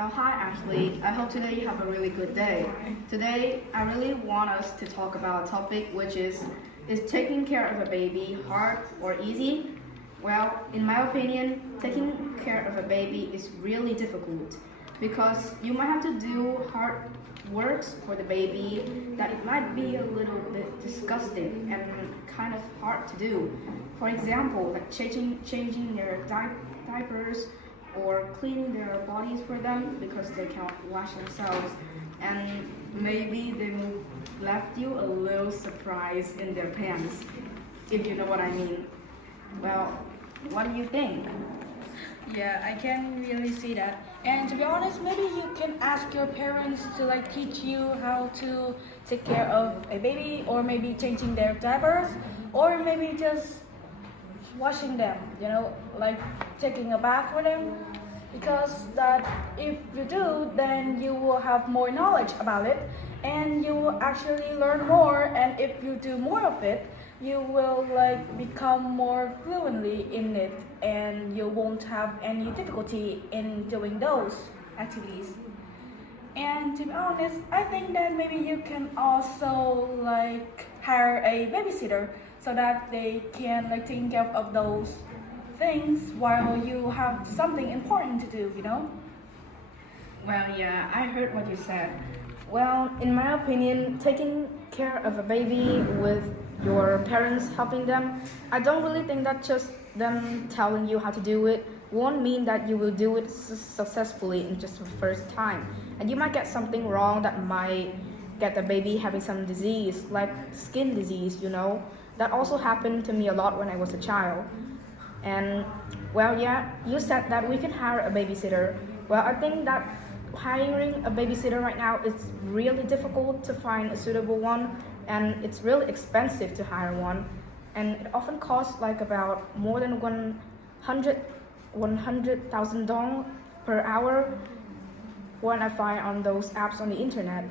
Well, hi Ashley. I hope today you have a really good day. Today, I really want us to talk about a topic which is taking care of a baby hard or easy? Well, in my opinion, taking care of a baby is really difficult because you might have to do hard works for the baby that it might be a little bit disgusting and kind of hard to do. For example, like changing their diapers or cleaning their bodies for them because they can't wash themselves, and maybe they will left you a little surprise in their pants, if you know what I mean. Well, what do you think? Yeah, I can really see that. And to be honest, maybe you can ask your parents to teach you how to take care of a baby, or maybe changing their diapers, or maybe just washing them, like taking a bath for them. Because that if you do, then you will have more knowledge about it and you will actually learn more, and if you do more of it, you will become more fluently in it and you won't have any difficulty in doing those activities. And to be honest, I think that maybe you can also hire a babysitter so that they can take care of those things while you have something important to do. Well, yeah, I heard what you said. Well, in my opinion, taking care of a baby with your parents helping them, I don't really think that just them telling you how to do it won't mean that you will do it successfully in just the first time. And you might get something wrong that might get the baby having some disease, like skin disease. That also happened to me a lot when I was a child. And well, yeah, you said that we can hire a babysitter. Well, I think that hiring a babysitter right now is really difficult to find a suitable one, and it's really expensive to hire one. And it often costs about more than 100,000 dong per hour when I find on those apps on the internet.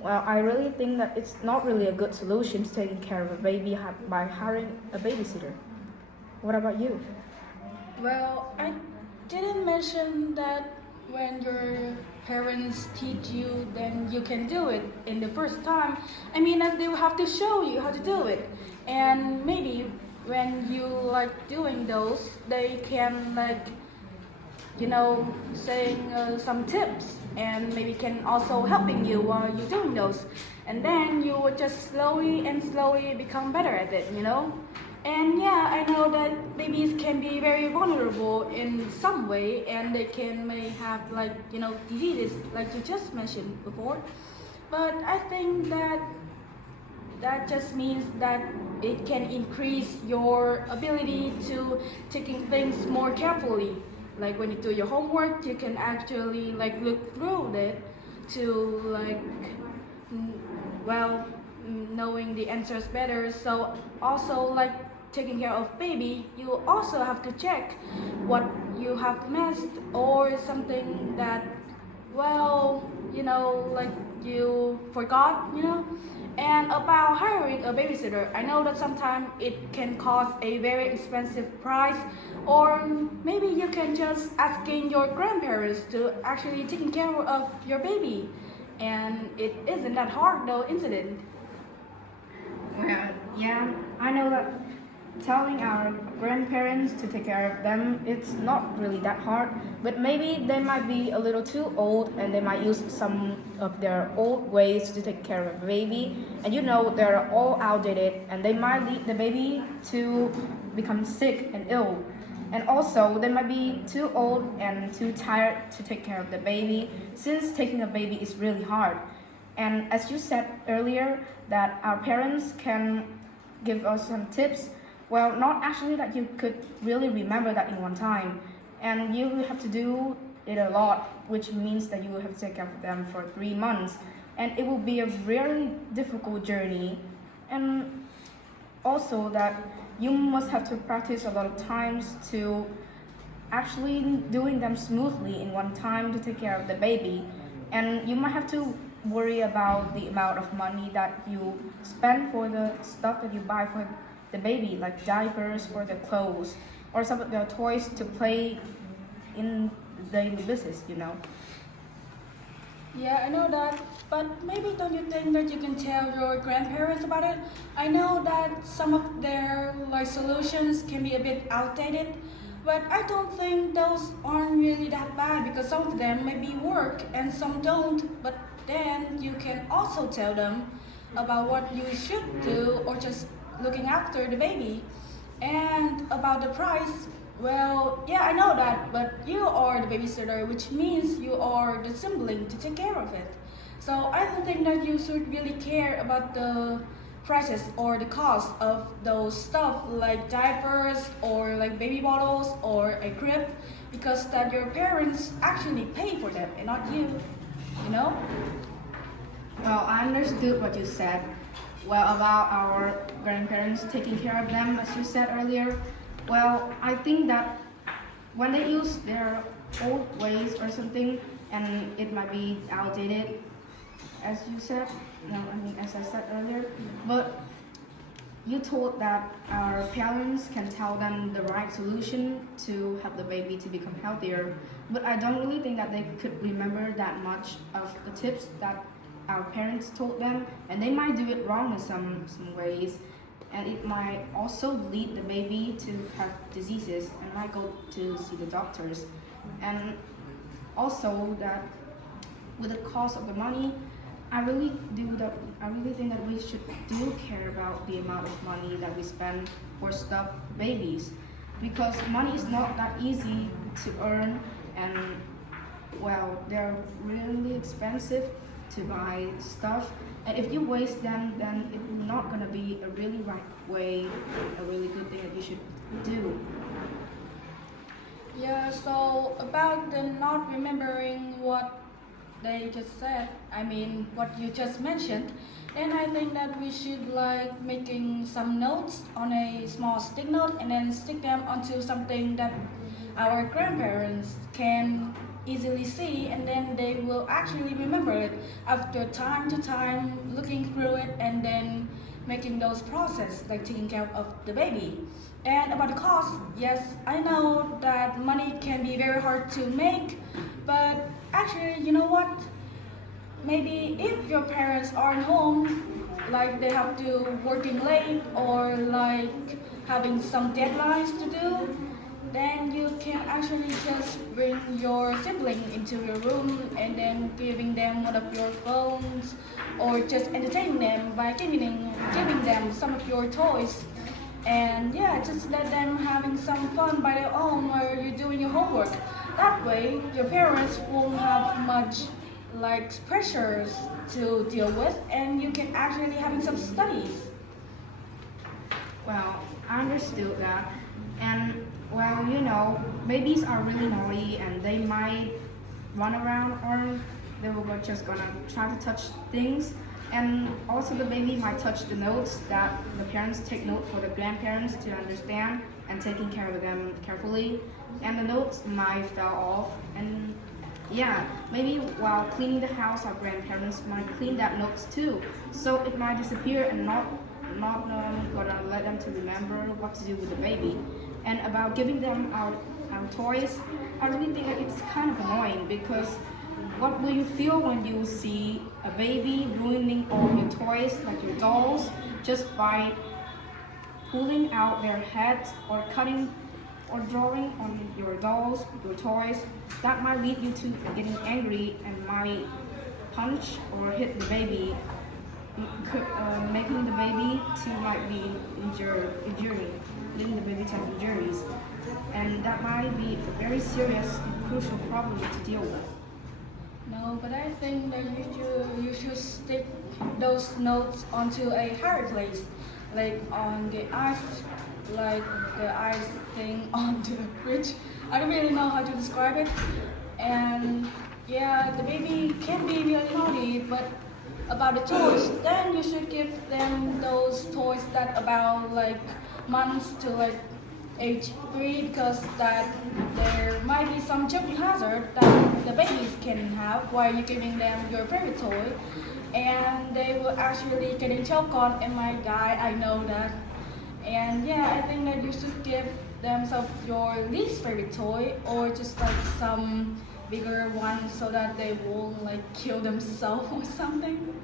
Well, I really think that it's not really a good solution to taking care of a baby by hiring a babysitter. What about you? Well, I didn't mention that when your parents teach you, then you can do it in the first time. I mean, that they will have to show you how to do it. And maybe when you doing those, they can saying some tips, and maybe can also helping you while you're doing those. And then you will just slowly and slowly become better at it. And yeah, I know that babies can be very vulnerable in some way, and they may have diseases like you just mentioned before. But I think that just means that it can increase your ability to taking things more carefully. Like when you do your homework, you can actually look through it to knowing the answers better. So also taking care of baby, you also have to check what you have missed or something that you forgot. And about hiring a babysitter, I know that sometimes it can cost a very expensive price, or maybe you can just asking your grandparents to actually taking care of your baby, and it isn't that hard though, isn't it? Well, yeah, I know that telling our grandparents to take care of them, it's not really that hard, but maybe they might be a little too old and they might use some of their old ways to take care of a baby, and they're all outdated, and they might lead the baby to become sick and ill. And also, they might be too old and too tired to take care of the baby, since taking a baby is really hard. And as you said earlier, that our parents can give us some tips. Well, not actually that you could really remember that in one time. And you will have to do it a lot, which means that you will have to take care of them for 3 months. And it will be a really difficult journey. And also that you must have to practice a lot of times to actually doing them smoothly in one time to take care of the baby. And you might have to worry about the amount of money that you spend for the stuff that you buy for the baby, like diapers or the clothes, or some of the toys to play in daily business. Yeah, I know that, but maybe don't you think that you can tell your grandparents about it? I know that some of their like solutions can be a bit outdated, but I don't think those aren't really that bad because some of them maybe work and some don't. But then you can also tell them about what you should do or just looking after the baby. And about the price, well, yeah, I know that, but you are the babysitter, which means you are the sibling to take care of it. So I don't think that you should really care about the prices or the cost of those stuff like diapers or like baby bottles or a crib because that your parents actually pay for them and not you, you know? Well, I understood what you said. Well, about our grandparents taking care of them, as you said earlier. Well, I think that when they use their old ways or something, and it might be outdated, as you said, no, I mean, as I said earlier, but you told that our parents can tell them the right solution to help the baby to become healthier, but I don't really think that they could remember that much of the tips that our parents told them, and they might do it wrong in some ways, and it might also lead the baby to have diseases and might go to see the doctors. And also that with the cost of the money, I really think that we should do care about the amount of money that we spend for stuffed babies, because money is not that easy to earn, and well, they're really expensive to buy stuff. And if you waste them, then it's not gonna be a really right way, a really good thing that you should do. Yeah, so about the not remembering what they just said, I mean what you just mentioned, then I think that we should like making some notes on a small stick note and then stick them onto something that our grandparents can easily see and then they will actually remember it after time to time looking through it and then making those process like taking care of the baby. And about the cost, yes, I know that money can be very hard to make, but actually, you know what? Maybe if your parents aren't home, like they have to working late or like having some deadlines to do, then you can actually just bring your sibling into your room and then giving them one of your phones or just entertaining them by giving them some of your toys. And yeah, just let them having some fun by their own while you're doing your homework. That way, your parents won't have much like pressures to deal with, and you can actually having some studies. Well, I understood that. And well, you know, babies are really naughty and they might run around or they were just gonna try to touch things. And also the baby might touch the notes that the parents take note for the grandparents to understand and taking care of them carefully. And the notes might fall off, and yeah, maybe while cleaning the house, our grandparents might clean that notes too. So it might disappear and not gonna let them to remember what to do with the baby. And about giving them our toys, I really think that it's kind of annoying because what will you feel when you see a baby ruining all your toys, like your dolls, just by pulling out their heads or cutting or drawing on your dolls, your toys? That might lead you to getting angry and might punch or hit the baby, making the baby to like be injuring, leading the baby to have injuries. And that might be a very serious and crucial problem to deal with. No, but I think that you should stick those notes onto a higher place, like on the ice, like the ice thing on the fridge. I don't really know how to describe it. And yeah, the baby can be really naughty, but about the toys, then you should give them those toys that about like months to like age 3 because that there might be some jumping hazard that the babies can have while you're giving them your favorite toy and they will actually getting choked on and my guy, I know that. And yeah, I think that you should give them some of your least favorite toy or just like some bigger ones so that they won't like kill themselves or something.